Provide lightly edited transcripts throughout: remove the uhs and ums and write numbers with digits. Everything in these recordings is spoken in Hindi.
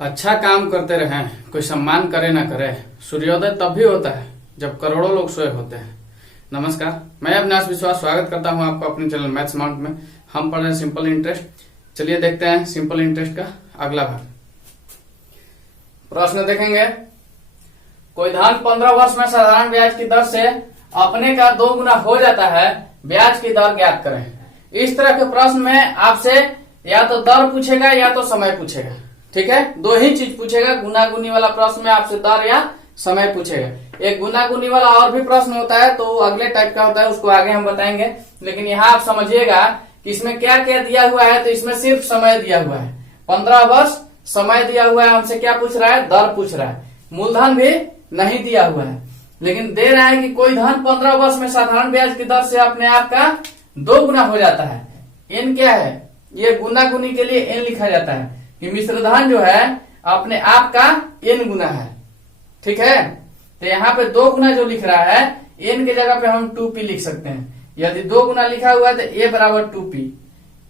अच्छा काम करते रहें, कोई सम्मान करे ना करे, सूर्योदय तब भी होता है जब करोड़ों लोग सोए होते हैं। नमस्कार, मैं अविनाश विश्वास स्वागत करता हूं आपको अपने चैनल मैथ्स माउंट में। हम पढ़ रहे हैं सिंपल इंटरेस्ट। चलिए देखते हैं सिंपल इंटरेस्ट का अगला भाग। प्रश्न देखेंगे, कोई धन 15 वर्ष में साधारण ब्याज की दर से अपने का 2 गुना हो जाता है, ब्याज की दर ज्ञात करें। इस तरह के प्रश्न में आपसे या तो दर पूछेगा या तो समय पूछेगा। ठीक है, दो ही चीज पूछेगा। गुना गुनी वाला प्रश्न में आपसे दर या समय पूछेगा। एक गुना गुनी वाला और भी प्रश्न होता है, तो अगले टाइप का होता है, उसको आगे हम बताएंगे। लेकिन यहाँ आप समझिएगा कि इसमें क्या क्या दिया हुआ है। तो इसमें सिर्फ समय दिया हुआ है, 15 वर्ष समय दिया हुआ है। हमसे क्या पूछ रहा है? दर पूछ रहा है। मूलधन भी नहीं दिया हुआ है, लेकिन दे रहा है कि कोई धन 15 वर्ष में साधारण ब्याज की दर से अपने आप का 2 गुना हो जाता है। एन क्या है? ये गुना गुनी के लिए एन लिखा जाता है कि मिश्र धन जो है अपने आप का एन गुना है। ठीक है, तो यहाँ पे 2 गुना जो लिख रहा है, एन के जगह पे हम 2p लिख सकते हैं। यदि 2 गुना लिखा हुआ है तो a बराबर 2p।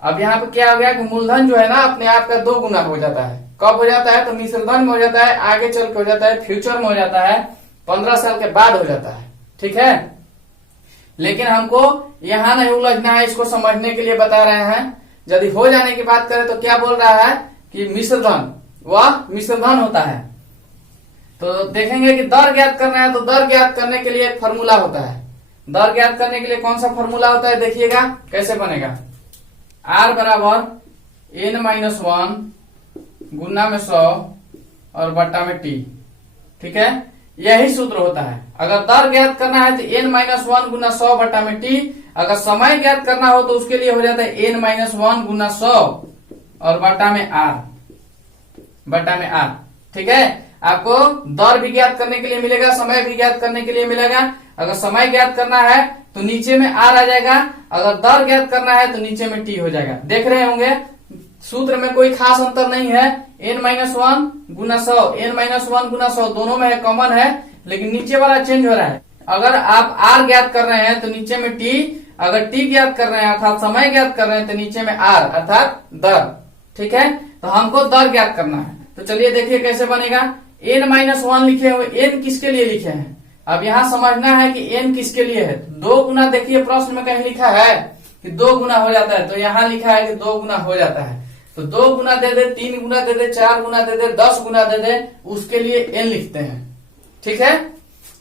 अब यहाँ पे क्या हो गया कि मूलधन जो है ना अपने आप का 2 गुना हो जाता है। कब हो जाता है? तो मिश्र धन में हो जाता है, आगे चल के हो जाता है, फ्यूचर में हो जाता है, 15 साल के बाद हो जाता है। ठीक है, लेकिन हमको यहाँ नहीं उलझना है, इसको समझने के लिए बता रहे हैं। यदि हो जाने की बात करें तो क्या बोल रहा है कि मिश्र धन, वह मिश्र धन होता है। तो देखेंगे कि दर ज्ञात करना है, तो दर ज्ञात करने के लिए एक फॉर्मूला होता है। दर ज्ञात करने के लिए कौन सा फॉर्मूला होता है? देखिएगा कैसे बनेगा। R बराबर n-1 गुना में 100 और बट्टा में t। ठीक है, यही सूत्र होता है। अगर दर ज्ञात करना है तो n-1 गुना 100 बट्टा में t। अगर समय ज्ञात करना हो तो उसके लिए हो जाता है n-1 गुना 100 और बट्टा में r। ठीक है, आपको दर भी ज्ञात करने के लिए मिलेगा, समय भी ज्ञात करने के लिए मिलेगा। अगर समय ज्ञात करना है तो नीचे में r आ जाएगा, अगर दर ज्ञात करना है तो नीचे में t हो जाएगा। देख रहे होंगे सूत्र में कोई खास अंतर नहीं है। n-1 गुना 100, n-1 गुना 100 दोनों में है, कॉमन है, लेकिन नीचे वाला चेंज हो रहा है। अगर आप r ज्ञात कर रहे हैं तो नीचे में t, अगर t ज्ञात कर रहे हैं अर्थात समय ज्ञात कर रहे हैं तो नीचे में r अर्थात दर। ठीक है, तो हमको दर ज्ञात करना है। तो चलिए देखिए कैसे बनेगा। n-1 लिखे हुए, n किसके लिए लिखे हैं? अब यहाँ समझना है कि n किसके लिए है। 2 गुना, देखिए प्रश्न में कहीं लिखा है कि 2 गुना हो जाता है, तो यहाँ लिखा है कि 2 गुना हो जाता है। तो 2 गुना दे दे, 3 गुना दे दे, 4 गुना दे दे, 10 गुना दे दे, उसके लिए n लिखते हैं। ठीक है,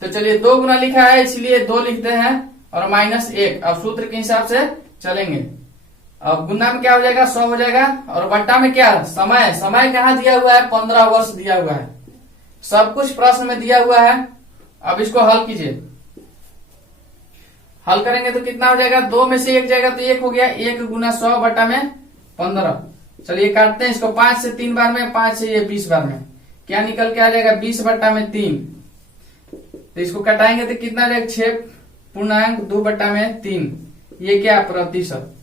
तो चलिए 2 गुना लिखा है इसलिए 2 लिखते हैं और -1। अब सूत्र के हिसाब से चलेंगे। अब गुना में क्या हो जाएगा? 100 हो जाएगा और बट्टा में क्या? समय। समय कहाँ दिया हुआ है? 15 वर्ष दिया हुआ है। सब कुछ प्रश्न में दिया हुआ है। अब इसको हल कीजिए। हल करेंगे तो कितना हो जाएगा? 2 में से 1 जाएगा तो 1 हो गया। 1 गुना 100 बटा में 15। चलिए काटते हैं इसको। 5 से 3 बार में, 5 से ये 20 बार में, क्या निकल के आ जाएगा? 20 बटा में 3। तो इसको कटाएंगे तो कितना आ जाएगा? 6.2 बटा में 3। ये क्या? प्रतिशत।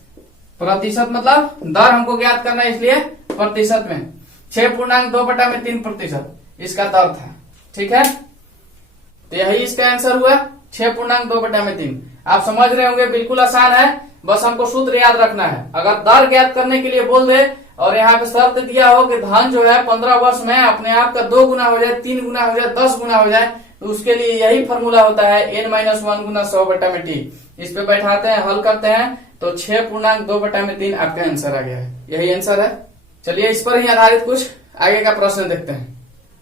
प्रतिशत मतलब दर हमको ज्ञात करना है, इसलिए प्रतिशत में 6.2 बटा में 3% इसका दर था। ठीक है, तो यही इसका आंसर हुआ, 6.2 बटा में 3। आप समझ रहे होंगे, बिल्कुल आसान है, बस हमको सूत्र याद रखना है। अगर दर ज्ञात करने के लिए बोल दे और यहाँ पे शर्त दिया हो कि धन जो है 15 वर्ष में अपने आप का 2 गुना हो जाए, 3 गुना हो जाए, 10 गुना हो जाए, तो उसके लिए यही फॉर्मूला होता है n-1 गुना 100 बटा में t। इस पे बैठाते हैं, हल करते हैं तो 6.2 बटा में 3 आपका आंसर आ गया है। यही आंसर है। चलिए इस पर ही आधारित कुछ आगे का प्रश्न देखते हैं।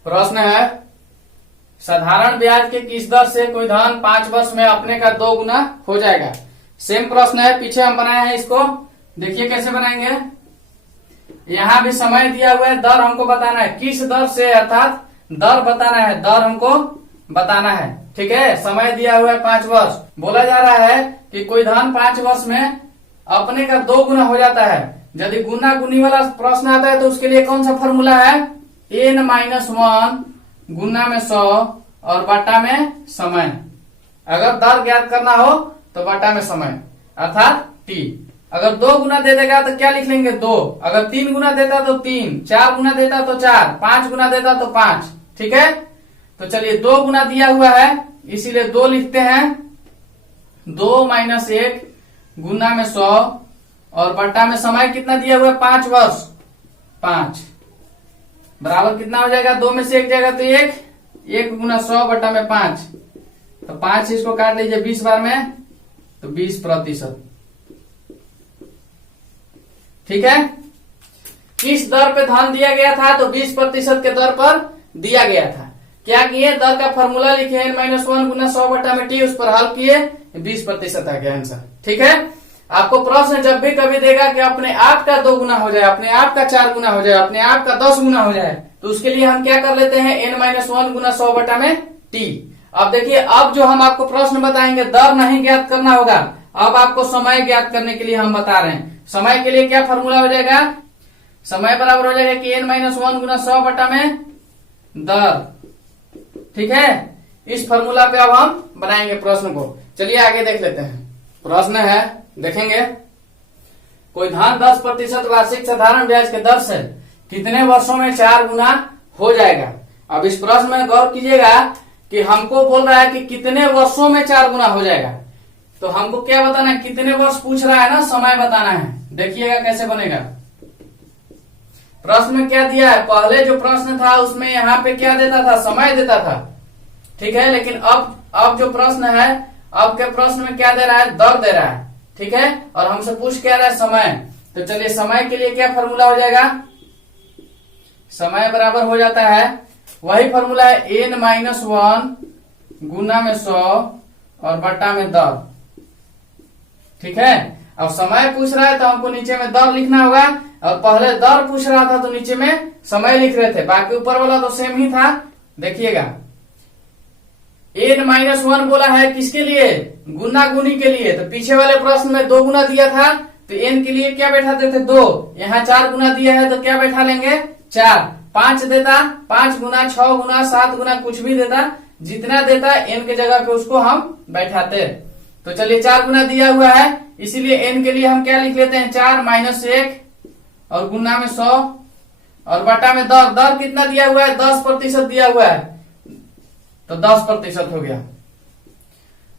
प्रश्न है, साधारण ब्याज के किस दर से कोई धन 5 वर्ष में अपने का 2 गुना हो जाएगा? सेम प्रश्न है, पीछे हम बनाए हैं इसको। देखिए कैसे बनाएंगे। यहाँ भी समय दिया हुआ है, दर हमको बताना है किस दर से, अर्थात दर बताना है, दर हमको बताना है। ठीक है, समय दिया हुआ है 5 वर्ष। बोला जा रहा है कि कोई धन 5 वर्ष में अपने का 2 गुना हो जाता है। यदि गुना गुनी वाला प्रश्न आता है तो उसके लिए कौन सा फॉर्मूला है? n-1 गुना में 100 और बट्टा में समय। अगर दर ज्ञात करना हो तो बट्टा में समय अर्थात t। अगर 2 गुना दे देगा तो क्या लिख लेंगे? 2। अगर 3 गुना देता तो 3, 4 गुना देता तो 4, 5 गुना देता तो 5। ठीक है, तो चलिए 2 गुना दिया हुआ है इसीलिए 2 लिखते हैं। 2 - 1 गुना में 100 और बट्टा में समय कितना दिया हुआ है? 5 वर्ष। 5 बराबर कितना हो जाएगा, 2 में से एक जाएगा तो 1 गुना 100 बटा में 5, तो 5 इसको काट लीजिए 20 बार में, तो 20%। ठीक है, किस दर पे धन दिया गया था, तो 20% के दर पर दिया गया था। क्या किए, दर का फॉर्मूला लिखे n-1 गुना 100 बटा में t, उस पर हल किए, 20% आ गया आंसर। ठीक है, आपको प्रश्न जब भी कभी देगा कि अपने आप का 2 गुना हो जाए, अपने आप का 4 गुना हो जाए, अपने आप का 10 गुना हो जाए, तो उसके लिए हम क्या कर लेते हैं, n-1 गुना 100 बटा में t। अब देखिए, अब जो हम आपको प्रश्न बताएंगे दर नहीं ज्ञात करना होगा, अब आपको समय ज्ञात करने के लिए हम बता रहे हैं। समय के लिए क्या फॉर्मूला हो जाएगा, समय बराबर हो जाएगा कि n-1 गुना 100 बटा में दर। ठीक है, इस फॉर्मूला पे अब हम बनाएंगे प्रश्न को। चलिए आगे देख लेते हैं। प्रश्न है, देखेंगे, कोई धन 10% वार्षिक साधारण ब्याज के दर से कितने वर्षों में 4 गुना हो जाएगा। अब इस प्रश्न में गौर कीजिएगा कि हमको बोल रहा है कि कितने वर्षों में 4 गुना हो जाएगा, तो हमको क्या बताना है, कितने वर्ष पूछ रहा है ना, समय बताना है। देखिएगा कैसे बनेगा। प्रश्न में क्या दिया है, पहले जो प्रश्न था उसमें यहाँ पे क्या देता था, समय देता था। ठीक है, लेकिन अब जो प्रश्न है, अब के प्रश्न में क्या दे रहा है, दर दे रहा है। ठीक है, और हमसे पूछ क्या रहा है, समय। तो चलिए समय के लिए क्या फॉर्मूला हो जाएगा, समय बराबर हो जाता है, वही फॉर्मूला है n-1 गुना में 100 और बटा में दर। ठीक है, अब समय पूछ रहा है तो हमको नीचे में दर लिखना होगा, और पहले दर पूछ रहा था तो नीचे में समय लिख रहे थे, बाकी ऊपर वाला तो सेम ही था। देखिएगा, n-1 बोला है किसके लिए, गुना गुनी के लिए, तो पीछे वाले प्रश्न में 2 गुना दिया था, तो n के लिए क्या बैठाते थे, 2। यहाँ 4 गुना दिया है तो क्या बैठा लेंगे, 4। 5 देता, 5 गुना, 6 गुना, 7 गुना, कुछ भी देता, जितना देता n के जगह पे उसको हम बैठाते। तो चलिए 4 गुना दिया हुआ है, इसीलिए n के लिए हम क्या लिख लेते हैं, 4 - 1 और गुना में 100 और बटा में दर। दर कितना दिया हुआ है, 10% दिया हुआ है, तो 10% हो गया।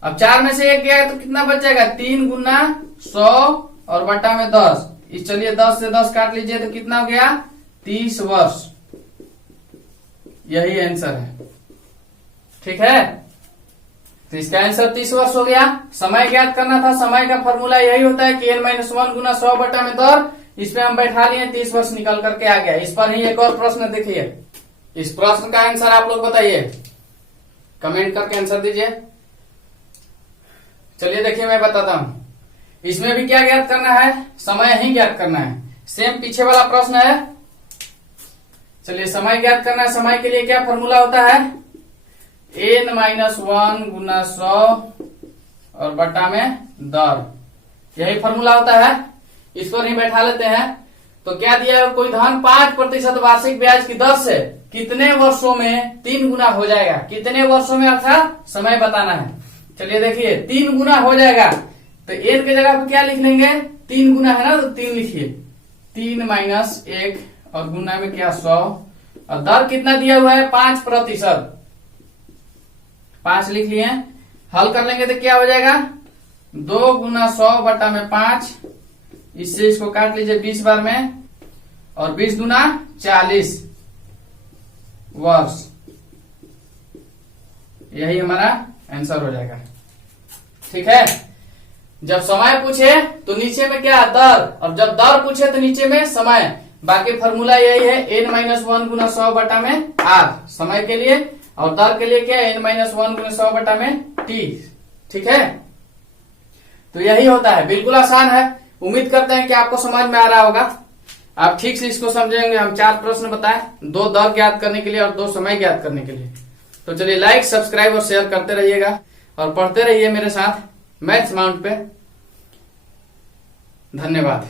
अब 4 में से 1 गया है तो कितना बच जाएगा, 3 गुना 100 और बटा में 10। इस चलिए 10 से 10 काट लीजिए तो कितना हो गया, 30 वर्ष। यही आंसर है। ठीक है, तो इसका आंसर 30 वर्ष हो गया। समय ज्ञात करना था, समय का फॉर्मूला यही होता है कि n-1 गुना 100 बटा में दर, इसमें हम बैठा लिए, 30 वर्ष निकल करके आ गया। इस पर ही एक और प्रश्न देखिए, इस प्रश्न का आंसर आप लोग बताइए, कमेंट करके आंसर दीजिए। चलिए देखिए मैं बताता हूं, इसमें भी क्या ज्ञात करना है, समय ही ज्ञात करना है, सेम पीछे वाला प्रश्न है। चलिए समय ज्ञात करना है, समय के लिए क्या फॉर्मूला होता है, n-1 गुना 100 और बटा में दर, यही फॉर्मूला होता है। इस पर ही बैठा लेते हैं। तो क्या दिया है, कोई धन 5% वार्षिक ब्याज की दर से कितने वर्षों में 3 गुना हो जाएगा, कितने वर्षों में अर्थात समय बताना है। चलिए देखिए, 3 गुना हो जाएगा तो n की जगह पे क्या लिख लेंगे, 3 गुना है ना, तो 3 लिखिए, 3 - 1 और गुना में क्या 100, और दर कितना दिया हुआ है, 5%, 5 लिख लिए। हल कर लेंगे तो क्या हो जाएगा, 2 गुना 100 बटा में 5, इससे इसको काट लीजिए 20 बार में, और 20 गुना 40 वर्ष, यही हमारा आंसर हो जाएगा। ठीक है, जब समय पूछे तो नीचे में क्या, दर, और जब दर पूछे तो नीचे में समय। बाकी फॉर्मूला यही है, n-1 गुना 100 बटा में r समय के लिए, और दर के लिए क्या है, n-1 गुना 100 बटा में t। ठीक है, तो यही होता है, बिल्कुल आसान है। उम्मीद करते हैं कि आपको समझ में आ रहा होगा, आप ठीक से इसको समझेंगे। हम 4 प्रश्न बताए, 2 दर ज्ञात करने के लिए और 2 समय ज्ञात करने के लिए। तो चलिए लाइक, सब्सक्राइब और शेयर करते रहिएगा और पढ़ते रहिए मेरे साथ मैथ्स माउंट पे। धन्यवाद।